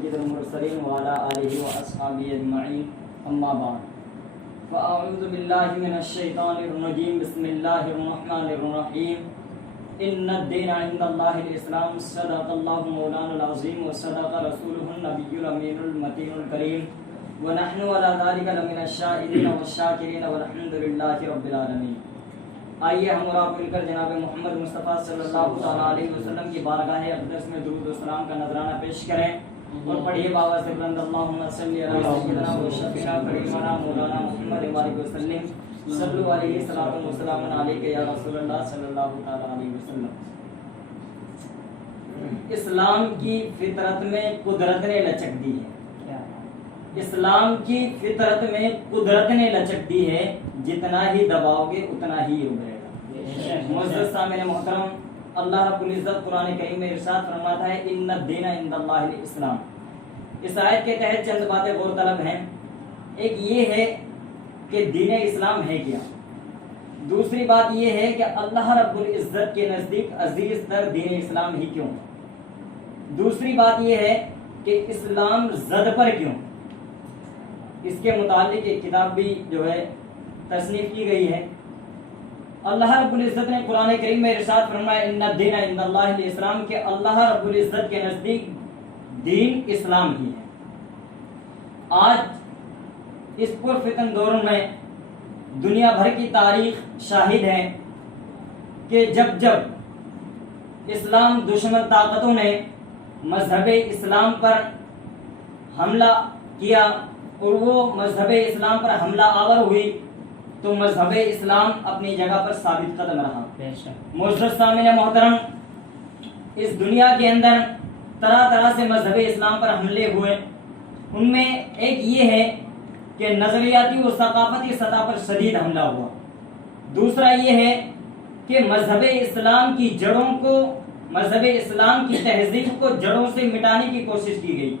سید المرسلین وعلی آلہ واصحابہ اجمعین اما بعد فاعوذ باللہ من الشیطان الرجیم بسم اللہ الرحمن الرحیم ان الدین عند اللہ الاسلام صدق اللہ مولانا العظیم وصدق رسولہ النبی الامین المتین الکریم ونحن على ذلك لمن الشاہدین والشاکرین والحمد للہ رب العالمین۔ آئیے ہم اور آپ مل کر جناب محمد مصطفیٰ صلی اللہ تعالیٰ علیہ وسلم کی بارگاہ اقدس میں درود و سلام کا نذرانہ پیش کریں اور پڑھیے بابا سے بلند اللہم صلی علی سیدنا و شفیعنا کریمنا مولانا محمد وآلہ وسلم صلو علیہ الصلوۃ والسلام علیک یا رسول اللہ صلی اللہ تعالیٰ علیہ وسلم۔ اسلام کی فطرت میں قدرت نے لچک دی ہے، اسلام کی فطرت میں قدرت نے لچک دی ہے، جتنا ہی دباؤ گے اتنا ہی ابھرے گا۔ معزز سامعین محترم، اللہ رب العزت قرآن کریم میں ارشاد فرماتا ہے ان الدین عند اللہ الاسلام۔ اس آیت کے تحت چند باتیں غور طلب ہیں۔ ایک یہ ہے کہ دین اسلام ہے کیا، دوسری بات یہ ہے کہ اللہ رب العزت کے نزدیک عزیز تر دین اسلام ہی کیوں، دوسری بات یہ ہے کہ اسلام زد پر کیوں۔ اس کے متعلق ایک کتاب بھی جو ہے تصنیف کی گئی ہے۔ اللہ رب العزت نے قرآن کریم میں ارشاد فرمایا ان الدین عند اللہ الاسلام، کہ اللہ رب العزت کے نزدیک دین اسلام ہی ہے۔ آج اس پرفتن دور میں دنیا بھر کی تاریخ شاہد ہے کہ جب جب اسلام دشمن طاقتوں نے مذہب اسلام پر حملہ کیا اور وہ مذہب اسلام پر حملہ آور ہوئی تو مذہب اسلام اپنی جگہ پر ثابت قدم رہا۔ معزز سامعین محترم، اس دنیا کے اندر طرح طرح سے مذہب اسلام پر حملے ہوئے، ان میں ایک یہ ہے کہ نظریاتی و ثقافتی سطح پر شدید حملہ ہوا، دوسرا یہ ہے کہ مذہب اسلام کی جڑوں کو، مذہب اسلام کی تہذیب کو جڑوں سے مٹانے کی کوشش کی گئی،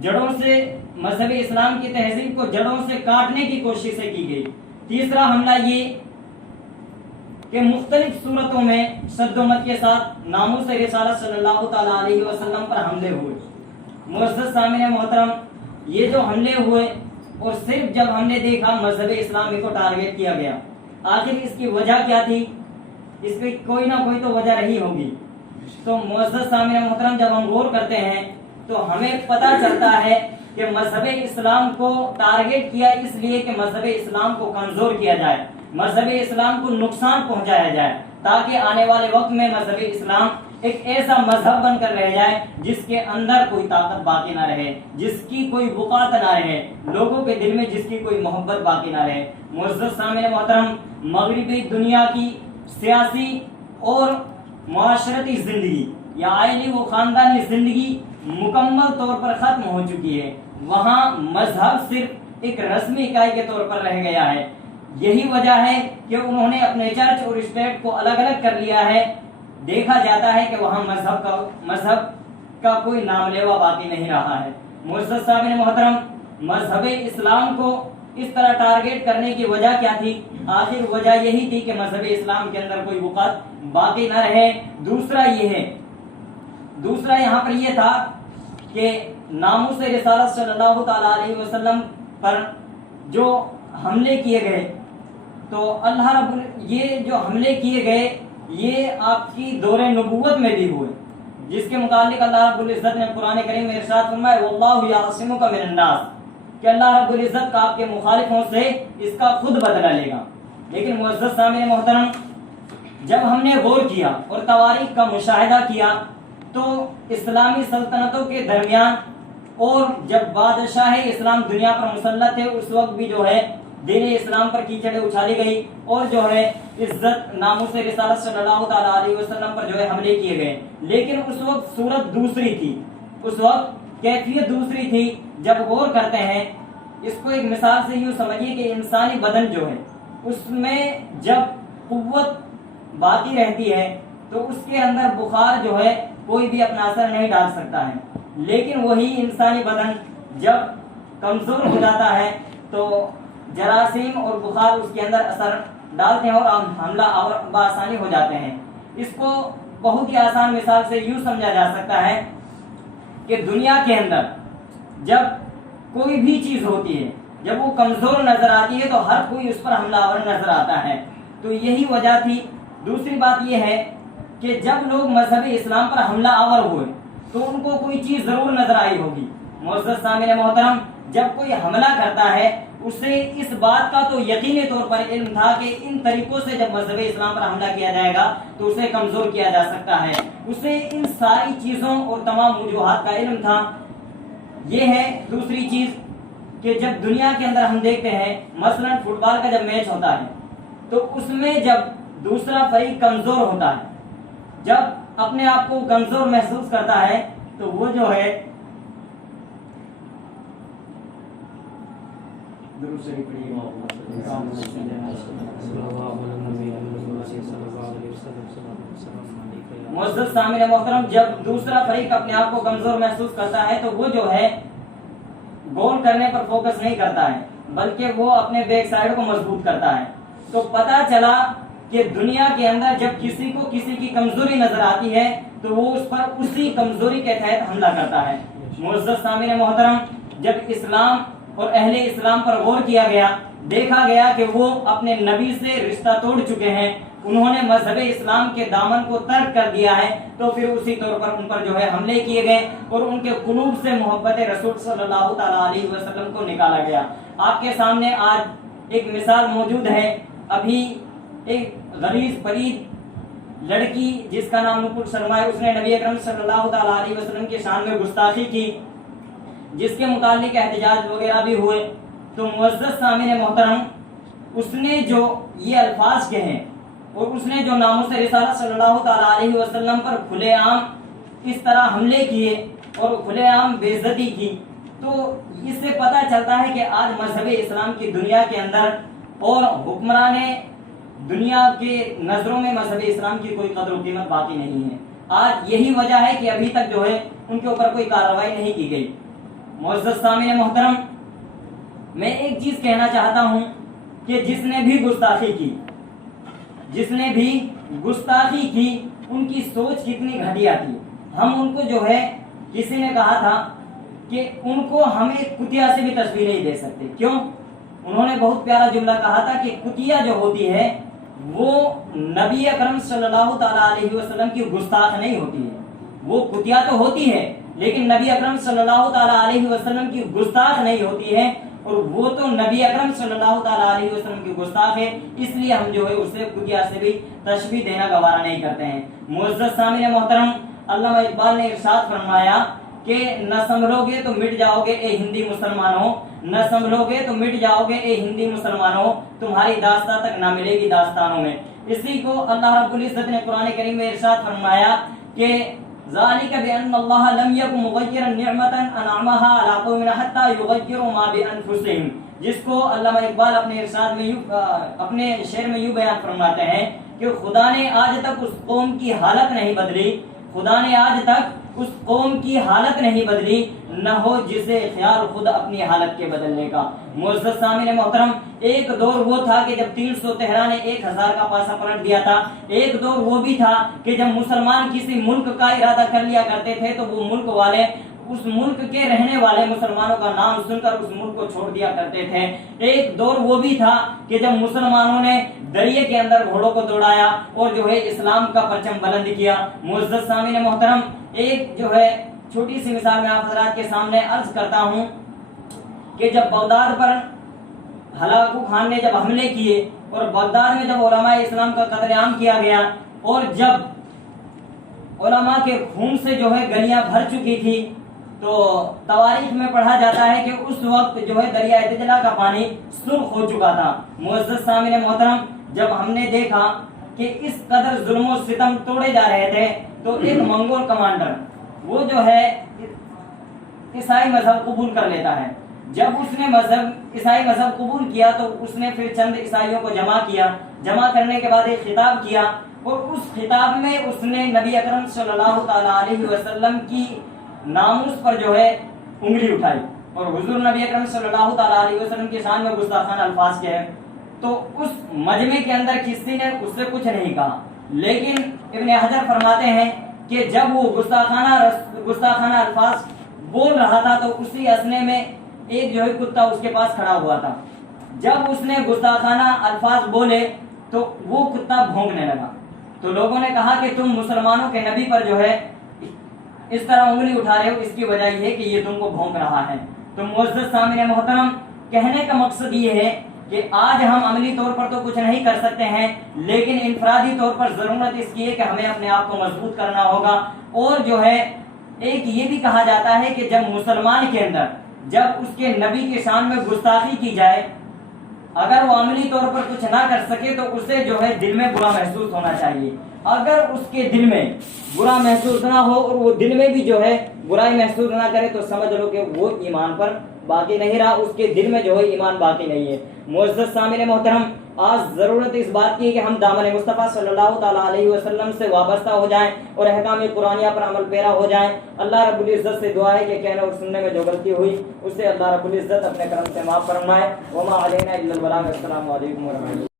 جڑوں سے مذہب اسلام کی تہذیب کو جڑوں سے کاٹنے کی کوششیں کی گئی، تیسرا حملہ یہ کہ مختلف صورتوں میں شد و مت کے ساتھ ناموس رسالت صلی اللہ تعالیٰ علیہ وسلم پر حملے ہوئے۔ معزز سامعین محترم، یہ جو حملے ہوئے اور صرف جب ہم نے دیکھا مذہب اسلامی کو ٹارگیٹ کیا گیا، آخر اس کی وجہ کیا تھی؟ اس کی کوئی نہ کوئی تو وجہ رہی ہوگی۔ تو معزز سامعین محترم، جب ہم غور کرتے ہیں تو ہمیں پتہ چلتا ہے کہ مذہب اسلام کو ٹارگیٹ کیا اس لیے کہ مذہب اسلام کو کمزور کیا جائے، مذہب اسلام کو نقصان پہنچایا جائے، تاکہ آنے والے وقت میں مذہب اسلام ایک ایسا مذہب بن کر رہ جائے جس کے اندر کوئی طاقت باقی نہ رہے، جس کی کوئی بقات نہ رہے، لوگوں کے دل میں جس کی کوئی محبت باقی نہ رہے۔ معزز سامعین محترم، مغربی دنیا کی سیاسی اور معاشرتی زندگی یا آئینی و خاندانی زندگی مکمل طور پر ختم ہو چکی ہے، وہاں مذہب صرف ایک رسمی اکائی کے طور پر رہ گیا ہے۔ یہی وجہ ہے کہ انہوں نے اپنے چرچ اور اسٹیٹ کو الگ الگ کر لیا ہے۔ دیکھا جاتا ہے کہ وہاں مذہب کا کوئی نام لیوا باقی نہیں رہا ہے۔ معزز سامعین محترم، مذہب اسلام کو اس طرح ٹارگیٹ کرنے کی وجہ کیا تھی؟ آخر وجہ یہی تھی کہ مذہب اسلام کے اندر کوئی وقت باقی نہ رہے۔ دوسرا یہاں پر یہ تھا کہ ناموس رسالت صلی اللہ تعالیٰ علیہ وسلم پر جو حملے کیے گئے، تو یہ جو حملے کیے گئے یہ آپ کی دور نبوت میں بھی ہوئے، جس کے متعلق اللہ رب العزت نے قرآن کریم میں ارشاد فرمایا واللہ یعصمک من الناس، کہ اللہ رب العزت کا آپ کے مخالفوں سے اس کا خود بدلہ لے گا۔ لیکن معزز سامعین محترم، جب ہم نے غور کیا اور تواریخ کا مشاہدہ کیا تو اسلامی سلطنتوں کے درمیان اور جب بادشاہ اسلام دنیا پر مسلط تھے اس وقت بھی جو ہے دین اسلام پر کیچڑیں اچھالی گئی اور جو ہے عزت ناموس رسالت صلی اللہ تعالیٰ علیہ وسلم پر جو ہے حملے کیے گئے، لیکن اس وقت صورت دوسری تھی، اس وقت کیفیت دوسری تھی۔ جب غور کرتے ہیں اس کو ایک مثال سے یوں سمجھیے کہ انسانی بدن جو ہے اس میں جب قوت باقی رہتی ہے تو اس کے اندر بخار جو ہے کوئی بھی اپنا اثر نہیں ڈال سکتا ہے، لیکن وہی انسانی بدن جب کمزور ہو جاتا ہے تو جراثیم اور بخار اس کے اندر اثر ڈالتے ہیں اور حملہ آور بآسانی ہو جاتے ہیں۔ اس کو بہت ہی آسان مثال سے یوں سمجھا جا سکتا ہے کہ دنیا کے اندر جب کوئی بھی چیز ہوتی ہے، جب وہ کمزور نظر آتی ہے تو ہر کوئی اس پر حملہ آور نظر آتا ہے. تو یہی وجہ تھی. دوسری بات یہ ہے کہ جب لوگ مذہب اسلام پر حملہ آور ہوئے تو ان کو کوئی چیز ضرور نظر آئی ہوگی. معزز سامعین محترم، جب کوئی حملہ کرتا ہے اسے اس بات کا تو یقینی طور پر علم تھا کہ ان طریقوں سے جب مذہب اسلام پر حملہ کیا جائے گا تو اسے کمزور کیا جا سکتا ہے. اسے ان ساری چیزوں اور تمام وجوہات کا علم تھا. یہ ہے دوسری چیز کہ جب دنیا کے اندر ہم دیکھتے ہیں مثلا فٹ بال کا جب میچ ہوتا ہے تو اس میں جب دوسرا فریق کمزور ہوتا ہے، جب اپنے آپ کو کمزور محسوس کرتا ہے تو وہ جو ہے معزز سامعین محترم، جب دوسرا فریق اپنے آپ کو کمزور محسوس کرتا ہے تو وہ جو ہے گول کرنے پر فوکس نہیں کرتا ہے بلکہ وہ اپنے بیک سائیڈ کو مضبوط کرتا ہے. تو پتا چلا کہ دنیا کے اندر جب کسی کو کسی کی کمزوری نظر آتی ہے تو وہ اس پر اسی کمزوری کے تحت حملہ کرتا ہے. معزز سامعین محترم، جب اسلام اور اہل اسلام پر غور کیا گیا، دیکھا گیا کہ وہ اپنے نبی سے رشتہ توڑ چکے ہیں، انہوں نے مذہب اسلام کے دامن کو ترک کر دیا ہے، تو پھر اسی طور پر ان پر جو ہے حملے کیے گئے اور ان کے قلوب سے محبت رسول صلی اللہ تعالی علیہ وسلم کو نکالا گیا. آپ کے سامنے آج ایک مثال موجود ہے. ابھی ایک غلیظ پلید لڑکی جس کا نام نپور شرما ہے، اس نے نبی اکرم صلی اللہ تعالی علیہ وسلم کے شان میں گستاخی کی، جس کے متعلق احتجاج وغیرہ بھی ہوئے. تو معزز سامعین محترم، اس نے جو یہ الفاظ کہے اور اس نے جو ناموس رسالت صلی اللہ تعالی علیہ وسلم پر کھلے عام اس طرح حملے کیے اور کھلے عام بے عزتی کی، تو اس سے پتہ چلتا ہے کہ آج مذہب اسلام کی دنیا کے اندر اور حکمران دنیا کے نظروں میں مذہب اسلام کی کوئی قدر و قیمت باقی نہیں ہے. آج یہی وجہ ہے کہ ابھی تک جو ہے ان کے اوپر کوئی کارروائی نہیں کی گئی. معزز سامعین محترم، میں ایک چیز کہنا چاہتا ہوں کہ جس نے بھی گستاخی کی ان کی سوچ کتنی گھٹیا تھی. ہم ان کو جو ہے کسی نے کہا تھا کہ ان کو ہم ایک کتیا سے بھی تشبیہ نہیں دے سکتے. کیوں؟ انہوں نے بہت پیارا جملہ کہا تھا کہ کتیا جو ہوتی ہے وہ نبی اکرم صلی اللہ تعالی علیہ وسلم کی گستاخ نہیں ہوتی ہے. وہ کتیا تو ہوتی ہے لیکن نبی اکرم صلی اللہ تعالی علیہ وسلم کی گستاخ نہیں ہوتی ہے، اور وہ تو نبی اکرم صلی اللہ تعالی علیہ وسلم کی گستاخ ہے، اس لیے ہم جو ہے اسے کتیا سے بھی تشبیہ دینا گوارا نہیں کرتے ہیں. معزز سامعین محترم، علامہ اقبال نے ارشاد فرمایا کہ نہ سنبھلو گے تو مٹ جاؤ گے اے ہندی مسلمانوں، نہ سنبھلو گے تو مٹ جاؤ گے اے ہندی مسلمانوں، تمہاری داستان تک نہ ملے گی داستانوں میں. اسی کو اللہ رب العزت نے قرآن کریم میں ارشاد فرمایا کہ ذالک بان اللہ لم یکن مغیرا نعمتا انعمها علی قوم حتی یغیروا ما بانفسہم، جس کو علامہ اقبال اپنے ارشاد میں اپنے شعر میں یوں بیان فرماتے ہیں کہ خدا نے آج تک اس قوم کی حالت نہیں بدلی، خدا نے آج تک اس قوم کی حالت نہیں بدلی، نہ ہو جسے خیال خود اپنی حالت کے بدلنے کا. معزز سامعین محترم، ایک دور وہ تھا کہ جب 313 نے 1000 کا پاسا پلٹ دیا تھا. ایک دور وہ بھی تھا کہ جب مسلمان کسی ملک کا ارادہ کر لیا کرتے تھے تو وہ ملک والے اس ملک کے رہنے والے مسلمانوں کا نام سن کر اس ملک کو چھوڑ دیا کرتے تھے. ایک دور وہ بھی تھا کہ جب مسلمانوں نے دریا کے اندر گھوڑوں کو دوڑایا اور جو ہے اسلام کا پرچم بلند کیا. معزز سامعین محترم، ایک جو ہے چھوٹی سی مثال میں آپ حضرات کے سامنے عرض کرتا ہوں کہ جب بغداد پر ہلاکو خان نے جب حملے کیے اور بغداد میں جب علماء اسلام کا قتل عام کیا گیا اور جب علماء کے خون سے جو ہے گلیاں بھر چکی تھی، تو تواریخ میں پڑھا جاتا ہے کہ اس وقت جو ہے دریا دجلہ کا پانی سرخ ہو چکا تھا. معزز سامعین محترم، جب ہم نے دیکھا کہ اس قدر ظلم و ستم توڑے جا رہے تھے تو ایک منگول کمانڈر وہ جو ہے عیسائی مذہب قبول کر لیتا ہے. جب اس نے عیسائی مذہب قبول کیا تو اس نے پھر چند عیسائیوں کو جمع کیا. جمع کرنے کے بعد ایک خطاب کیا اور اس خطاب میں اس نے نبی اکرم صلی اللہ تعالی علیہ وسلم کی ناموس پر جو ہے انگلی اٹھائی اور حضور نبی اکرم صلی اللہ تعالی علیہ وسلم کی شان میں گستاخانہ الفاظ کہے. تو اس مجمع کے اندر کسی نے اس سے کچھ نہیں کہا، لیکن ابن حجر فرماتے ہیں کہ جب وہ گستاخانہ الفاظ بول رہا تھا تو اسی اسنے میں ایک جو ہے کتا اس کے پاس کھڑا ہوا تھا. جب اس نے گستاخانہ الفاظ بولے تو وہ کتا بھونکنے لگا. تو لوگوں نے کہا کہ تم مسلمانوں کے نبی پر جو ہے اس طرح انگلی اٹھا رہے ہو، اس کی وجہ یہ ہے کہ یہ تم کو بھونک رہا ہے. تو معزز سامعین محترم، کہنے کا مقصد یہ ہے کہ آج ہم عملی طور پر تو کچھ نہیں کر سکتے ہیں، لیکن انفرادی طور پر ضرورت اس کی ہے کہ ہمیں اپنے آپ کو مضبوط کرنا ہوگا. اور جو ہے ایک یہ بھی کہا جاتا ہے کہ جب مسلمان کے اندر جب اس کے نبی کی شان میں گستاخی کی جائے، اگر وہ عملی طور پر کچھ نہ کر سکے تو اسے جو ہے دل میں برا محسوس ہونا چاہیے. اگر اس کے دل میں برا محسوس نہ ہو اور وہ دل میں بھی جو ہے برائی محسوس نہ کرے تو سمجھ لو کہ وہ ایمان پر باقی نہیں رہا، اس کے دل میں جو ہے ایمان باقی نہیں ہے. معزز سامعین محترم، آج ضرورت اس بات کی ہے کہ ہم دامن مصطفیٰ صلی اللہ تعالیٰ علیہ وسلم سے وابستہ ہو جائیں اور احکام قرآنیہ پر عمل پیرا ہو جائیں. اللہ رب العزت سے دعا ہے کہ کہنے اور سننے میں جو غلطی ہوئی اسے اللہ رب العزت اپنے کرم سے معاف فرمائے. وما علینا الا البلاغ. السلام علیکم ورحمۃ اللہ.